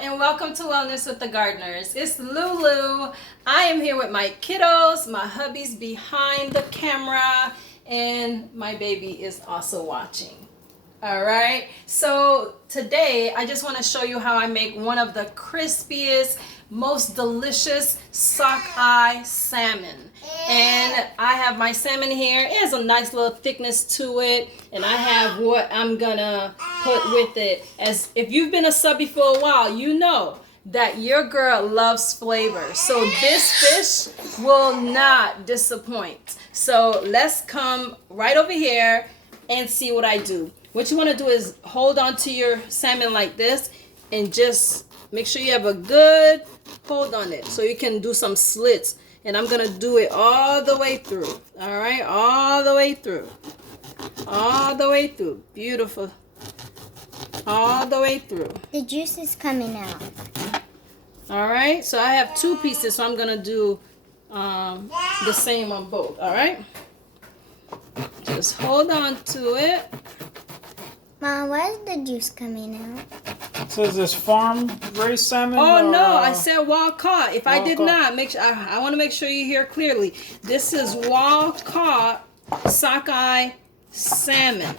and welcome to Wellness with the Gardeners. It's Lulu. I am here with my kiddos. My hubby's behind the camera and my baby is also watching. All right, so today I just want to show you how I make one of the crispiest, most delicious sockeye salmon. And I have my salmon here. It has a nice little thickness to it, and I have what I'm gonna put with it. As if you've been a subby for a while, you know that your girl loves flavor. So this fish will not disappoint. So let's come right over here and see what I do. What you want to do is hold on to your salmon like this and just make sure you have a good hold on it so you can do some slits. And I'm going to do it all the way through. All right, all the way through. All the way through. Beautiful. All the way through. The juice is coming out. All right, so I have two pieces, so I'm going to do the same on both. All right. Just hold on to it. Mom, why is the juice coming out? So is this farm-raised salmon? Oh no, I said wild caught. If I did caught. not, make sure I want to make sure you hear clearly. This is wild caught sockeye salmon.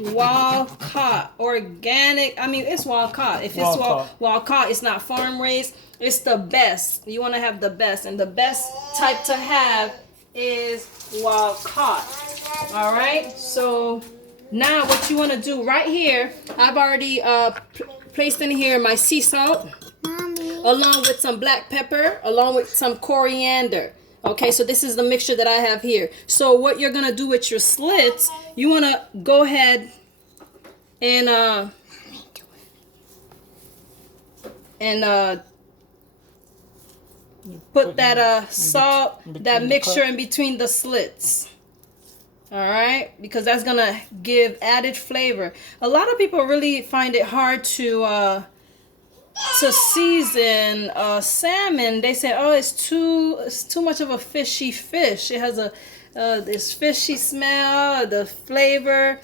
Wild caught, organic. I mean, it's wild caught. If it's wild caught, it's not farm raised. It's the best. You want to have the best, and the best type to have is wild caught. All right, so now what you want to do right here, I've already placed in here my sea salt, Mommy. along with some black pepper, along with some coriander. Okay, so this is the mixture that I have here. So what you're going to do with your slits, you want to go ahead and put that salt, that mixture in between the slits. All right, because that's gonna give added flavor. A lot of people really find it hard to season salmon. They say, oh, it's too much of a fishy fish. It has this fishy smell, the flavor,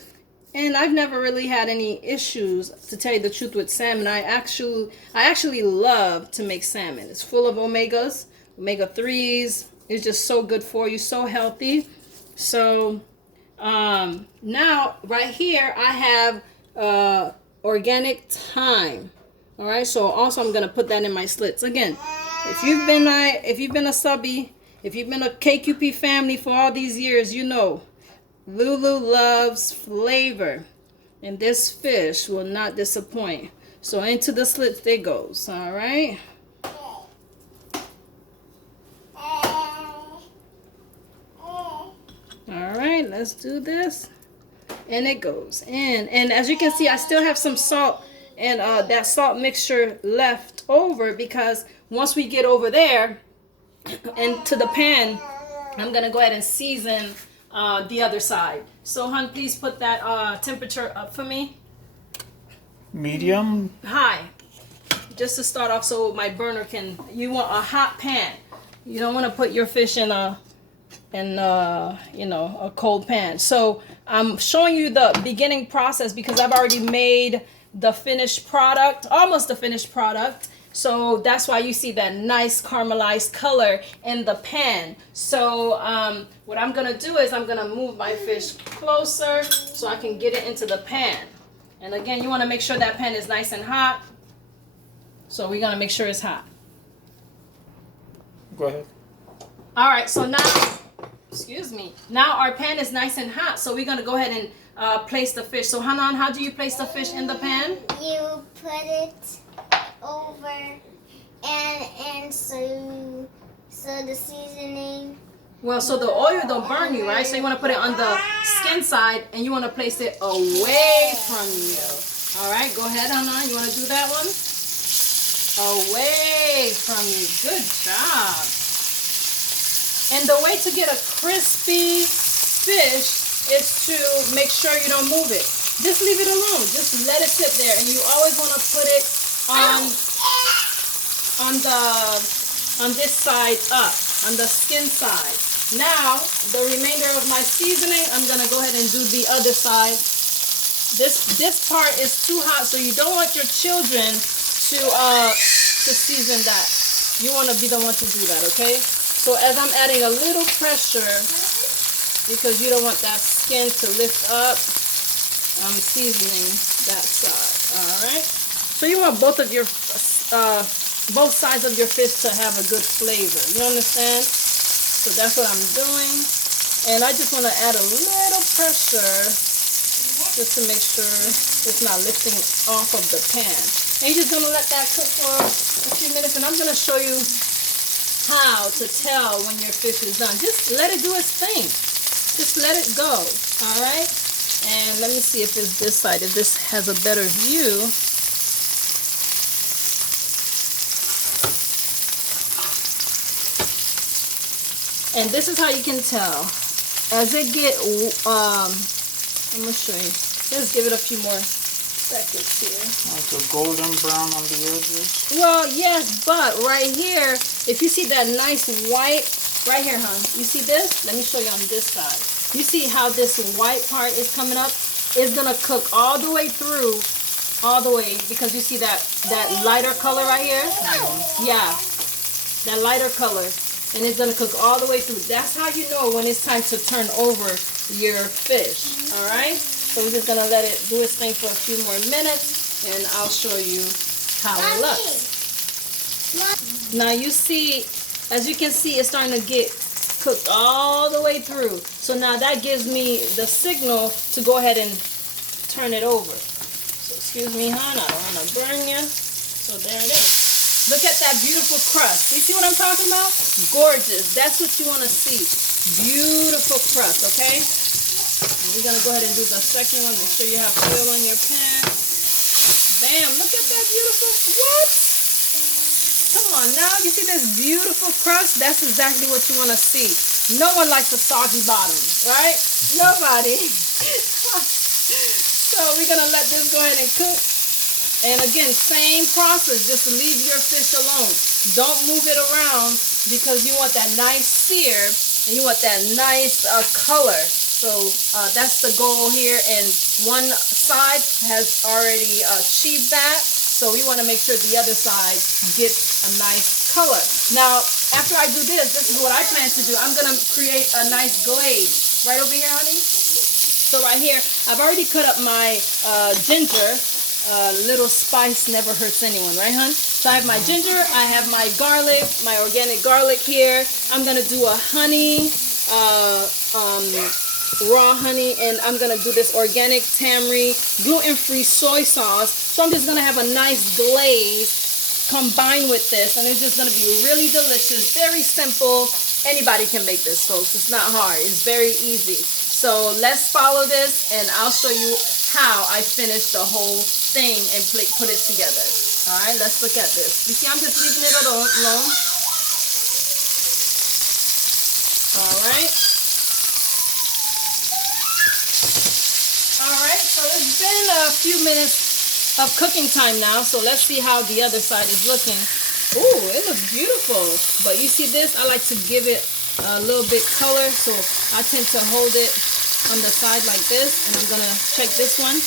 and I've never really had any issues, to tell you the truth, with salmon. I actually love to make salmon. It's full of omegas, omega-3s. It's just so good for you, so healthy. So now right here I have organic thyme. All right, so also I'm gonna put that in my slits. Again, if you've been a subby, if you've been a KQP family for all these years, you know Lulu loves flavor, and this fish will not disappoint. So into the slits it goes. All right. All right, let's do this. And it goes in. And as you can see, I still have some salt and that salt mixture left over, because once we get over there into the pan, I'm going to go ahead and season the other side. So, hon, please put that temperature up for me. Medium? High. Just to start off, so my burner can, you want a hot pan. You don't want to put your fish in a cold pan. So I'm showing you the beginning process because I've already made the finished product, almost the finished product. So that's why you see that nice caramelized color in the pan. So what I'm gonna do is I'm gonna move my fish closer so I can get it into the pan. And again, you want to make sure that pan is nice and hot. So we're gonna make sure it's hot. Go ahead. All right, so now, excuse me. Now our pan is nice and hot, so we're gonna go ahead and place the fish. So Hanan, how do you place the fish in the pan? You put it over, and so the seasoning. Well, so the oil don't burn you, right? So you want to put it on the skin side, and you want to place it away from you. All right, go ahead, Hanan. You want to do that one? Away from you. Good job. And the way to get a crispy fish is to make sure you don't move it. Just leave it alone. Just let it sit there. And you always want to put it on this side up, on the skin side. Now, the remainder of my seasoning, I'm going to go ahead and do the other side. This part is too hot, so you don't want your children to season that. You want to be the one to do that, okay? So as I'm adding a little pressure, because you don't want that skin to lift up, I'm seasoning that side. All right. So you want both both sides of your fish to have a good flavor. You understand? So that's what I'm doing, and I just want to add a little pressure just to make sure it's not lifting off of the pan. And you're just gonna let that cook for a few minutes, and I'm gonna show you how to tell when your fish is done. Just let it do its thing. Just let it go. All right. And let me see if it's this side, if this has a better view. And this is how you can tell. As it get, I'm gonna show you. Just give it a few more seconds here. Like a golden brown on the edges. Well, yes, but right here, if you see that nice white, right here, hon, you see this? Let me show you on this side. You see how this white part is coming up? It's gonna cook all the way through, all the way, because you see that lighter color right here? Yeah, that lighter color. And it's gonna cook all the way through. That's how you know when it's time to turn over your fish, all right? So we're just gonna let it do its thing for a few more minutes, and I'll show you how it looks. Now you see, as you can see, it's starting to get cooked all the way through. So now that gives me the signal to go ahead and turn it over. So excuse me, hon, I don't want to burn you. So there it is. Look at that beautiful crust. You see what I'm talking about? Gorgeous. That's what you want to see. Beautiful crust, okay? And we're going to go ahead and do the second one. Make sure you have oil on your pan. Bam, look at that beautiful, what? Come on now, you see this beautiful crust? That's exactly what you want to see. No one likes a soggy bottom, right? Nobody. So we're going to let this go ahead and cook. And again, same process, just leave your fish alone. Don't move it around because you want that nice sear and you want that nice color. So that's the goal here, and one side has already achieved that. So we want to make sure the other side gets a nice color. Now, after I do this, this is what I plan to do. I'm going to create a nice glaze. Right over here, honey? So right here, I've already cut up my ginger. Little spice never hurts anyone, right, hon? So I have my ginger, I have my garlic, my organic garlic here. I'm going to do a honey, raw honey, and I'm going to do this organic tamari, gluten-free soy sauce. So I'm just going to have a nice glaze combined with this, and it's just going to be really delicious, very simple. Anybody can make this, folks. It's not hard. It's very easy. So let's follow this, and I'll show you how I finish the whole thing and put it together. All right, let's look at this. You see, I'm just leaving it alone. All right. All right, so it's been a few minutes of cooking time now, so let's see how the other side is looking. Ooh, it looks beautiful. But you see this? I like to give it a little bit color, so I tend to hold it on the side like this, and I'm gonna check this one.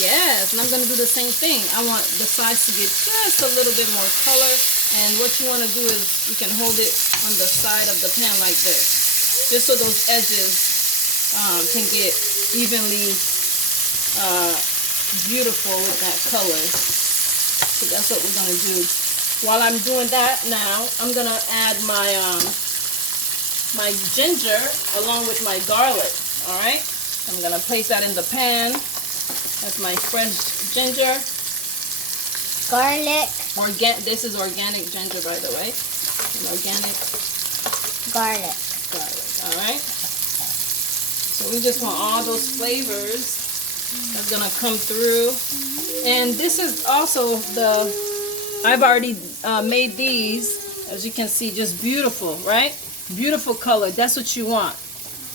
Yes, and I'm gonna do the same thing. I want the sides to get just a little bit more color, and what you want to do is you can hold it on the side of the pan like this, just so those edges can get evenly beautiful with that color. So that's what we're gonna do. While I'm doing that now, I'm gonna add my my ginger along with my garlic. All right, I'm gonna place that in the pan. That's my fresh ginger. Garlic. This is organic ginger, by the way. An organic Garlic. All right. So we just want all those flavors that's gonna come through. And this is also I've already made these, as you can see, just beautiful, right? Beautiful color. That's what you want.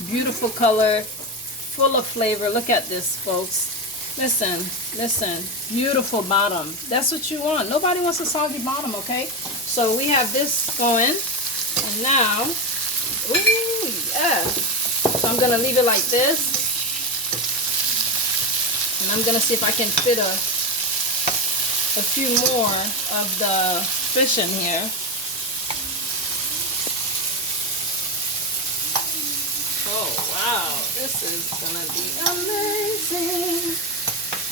Beautiful color, full of flavor. Look at this, folks. Listen, listen. Beautiful bottom. That's what you want. Nobody wants a soggy bottom, okay? So we have this going, and now, ooh, yeah. So I'm gonna leave it like this, and I'm gonna see if I can fit a a few more of the fish in here. Oh wow, this is gonna be amazing.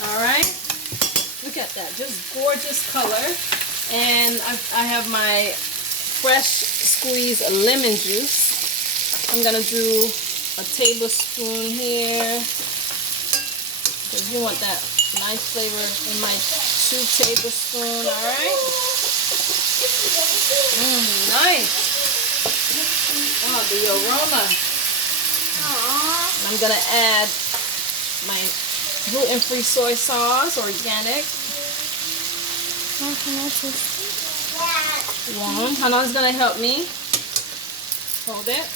All right, look at that, just gorgeous color. And I have my fresh squeezed lemon juice. I'm gonna do a tablespoon here because you want that nice flavor in my 2 tablespoons. All right. Nice. Oh, the aroma. And I'm gonna add my gluten-free soy sauce, organic. One. Hannah's gonna help me. Hold it.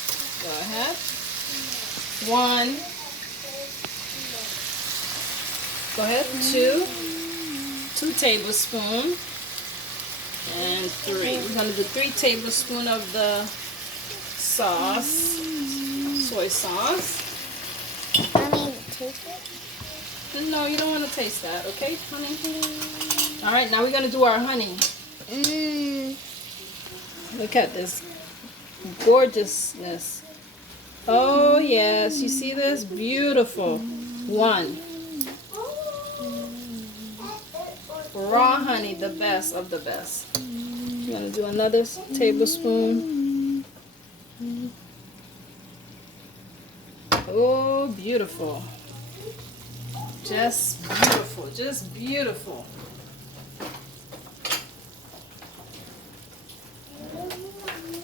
Go ahead. 1. Go ahead. 2 tablespoons. And 3. We're gonna do 3 tablespoons of the sauce, soy sauce. Mommy, taste it? No, you don't want to taste that, okay, honey? All right, now we're gonna do our honey. Look at this gorgeousness. Oh yes, you see this? Beautiful. 1. Raw honey, the best of the best. I'm gonna do another tablespoon. Oh, beautiful. Just beautiful, just beautiful.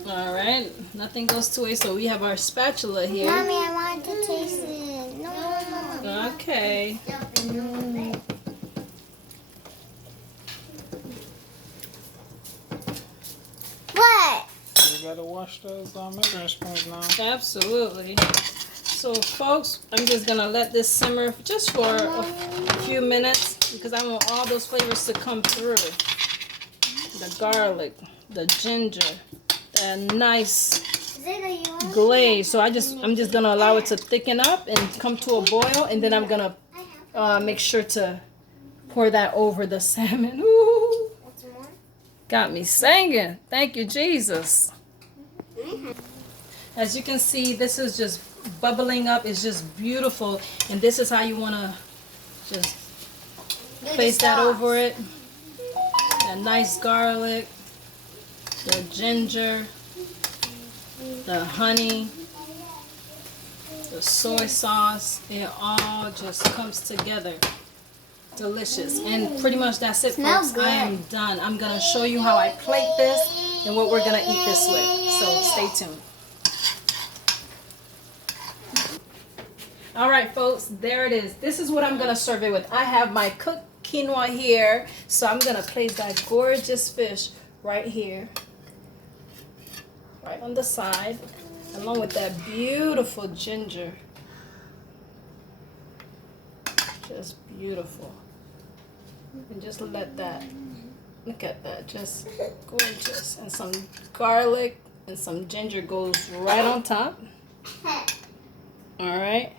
All right, nothing goes to waste, so we have our spatula here. Mommy, I want to taste it. No. Okay. What? You gotta wash those measuring spoons now. Absolutely. So folks, I'm just gonna let this simmer just for a few minutes because I want all those flavors to come through. The garlic, the ginger, the nice glaze. So I'm just gonna allow it to thicken up and come to a boil, and then I'm gonna make sure to pour that over the salmon. Ooh. Got me singing. Thank you, Jesus. As you can see, this is just bubbling up. It's just beautiful. And this is how you want to just place that over it. That nice garlic, the ginger, the honey, the soy sauce. It all just comes together. Delicious. And pretty much that's it, folks. I am done. I'm going to show you how I plate this and what we're going to eat this with. So stay tuned. All right, folks, there it is. This is what I'm going to serve it with. I have my cooked quinoa here. So I'm going to place that gorgeous fish right here. Right on the side. Along with that beautiful ginger. Just beautiful. And just let that, look at that, just gorgeous. And some garlic and some ginger goes right on top. All right.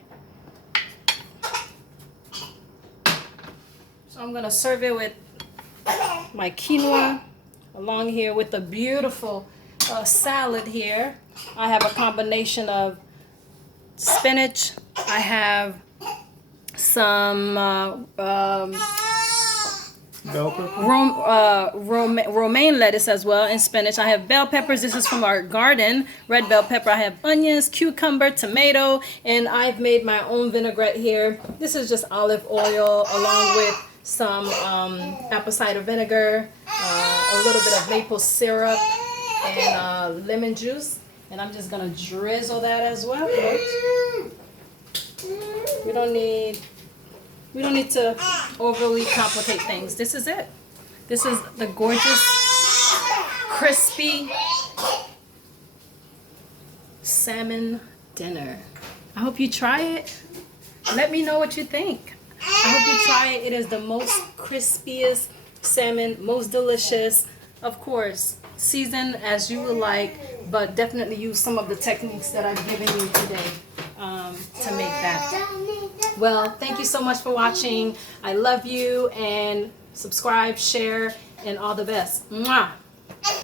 So I'm gonna serve it with my quinoa along here with the beautiful salad here. I have a combination of spinach. I have some Bell pepper? romaine lettuce as well, and spinach. I have bell peppers. This is from our garden. Red bell pepper. I have onions, cucumber, tomato, and I've made my own vinaigrette here. This is just olive oil along with some apple cider vinegar, a little bit of maple syrup, and lemon juice. And I'm just gonna drizzle that as well, folks. We don't need to overly complicate things. This is it. This is the gorgeous, crispy salmon dinner. I hope you try it. Let me know what you think. I hope you try it. It is the most crispiest salmon, most delicious. Of course, season as you would like, but definitely use some of the techniques that I've given you today to make that. Well, thank you so much for watching. I love you, and subscribe, share, and all the best. Mwah!